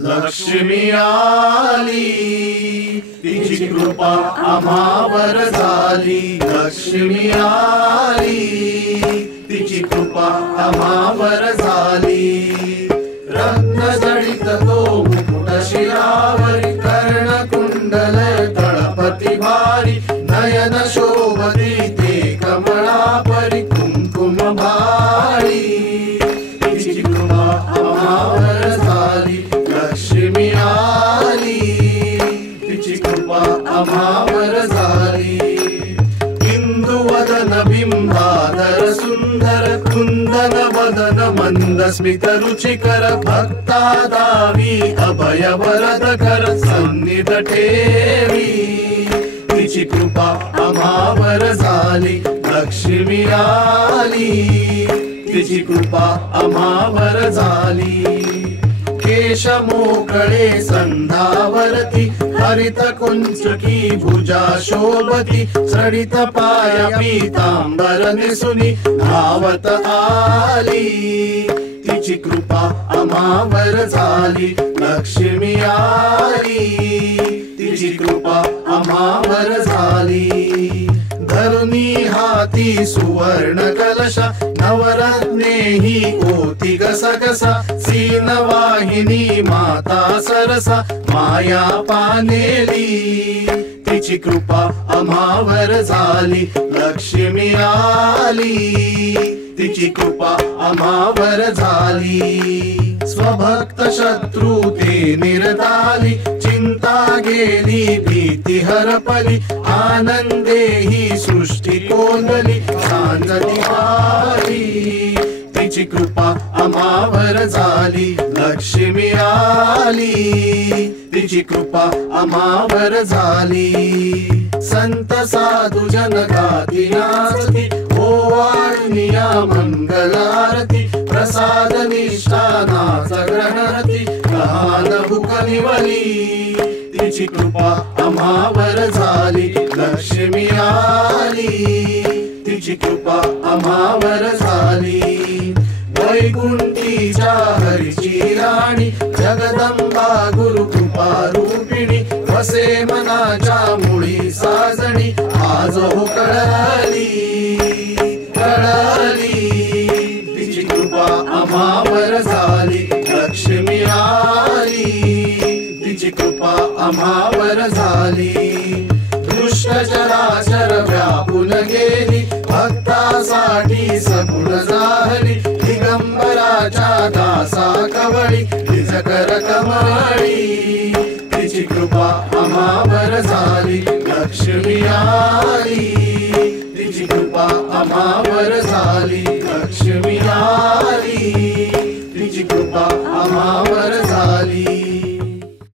लक्ष्मी आली तिची कृपा आम्हावर झाली. लक्ष्मी आली तिची कृपा आम्हावर झाली. रत्न जडित तो मुकुट शिरावरी कर्णकुंडल तळपती भारी. नयन शोभती ते कमळा परी कुंकुम भारी. तिची कृपा आम्हावर झाली. लक्ष्मी आली तिची कृपा आम्हावर झाली. इंदुवदन बिंबाधर सुंदर कुंदन वदन मंद स्मित रुचिकर. भक्ता दावी अभय वरदकर सन्निध ठेवी. तिची कृपा आम्हावर झाली. लक्ष्मी आली तिची कृपा आम्हावर झाली. केश मोकळे संधावरती हरित कुंचकी भुजा शोभती. सडित पाय पीतांबर नेसुनी धावत आली. तिची कृपा आम्हावर झाली. लक्ष्मी आली तिची कृपा आम्हावर झाली. धरुनी हाती सुवर्ण कलशा नवरत्नेही ओती गसगसा. सीन वाहिनी माता सरसा माया पानेली. तिची कृपा आम्हावर झाली. लक्ष्मी आली तिची कृपा आम्हावर झाली. स्वभक्त शत्रु ते निर्दाली. चिंता गेली भीती हरपली. आनंदे ही सृष्टी कोंदली. सांजती वारी तिची कृपा आम्हावर झाली. लक्ष्मी आली तिची कृपा आम्हावर झाली. संत साधू जन गाती नाचती ओवाळनिया मंगल आरती. प्रसाद निष्ठा नाच ग्रहणती लहान भूक निवली. तिची कृपा आम्हावर झाली. लक्ष्मी आली तिची कृपा आम्हावर झाली. वैकुंठीच्या हरीची राणी जगदंबा गुरु कृपा रूपिणी. वसे मनाच्या मुळी साजणी आज हो कळली तिची कृपा आम्हावर झाली. लक्ष्मी आली तिची कृपा आम्हावर झाली. दृष्ट चराचर व्यापून गेली. भक्तासाठी सगुण जाहली. दिगंबराच्या दासा कवळी तिज कर कमळी. तिची कृपा आम्हावर झाली. लक्ष्मी आली तिची कृपा आम्हावर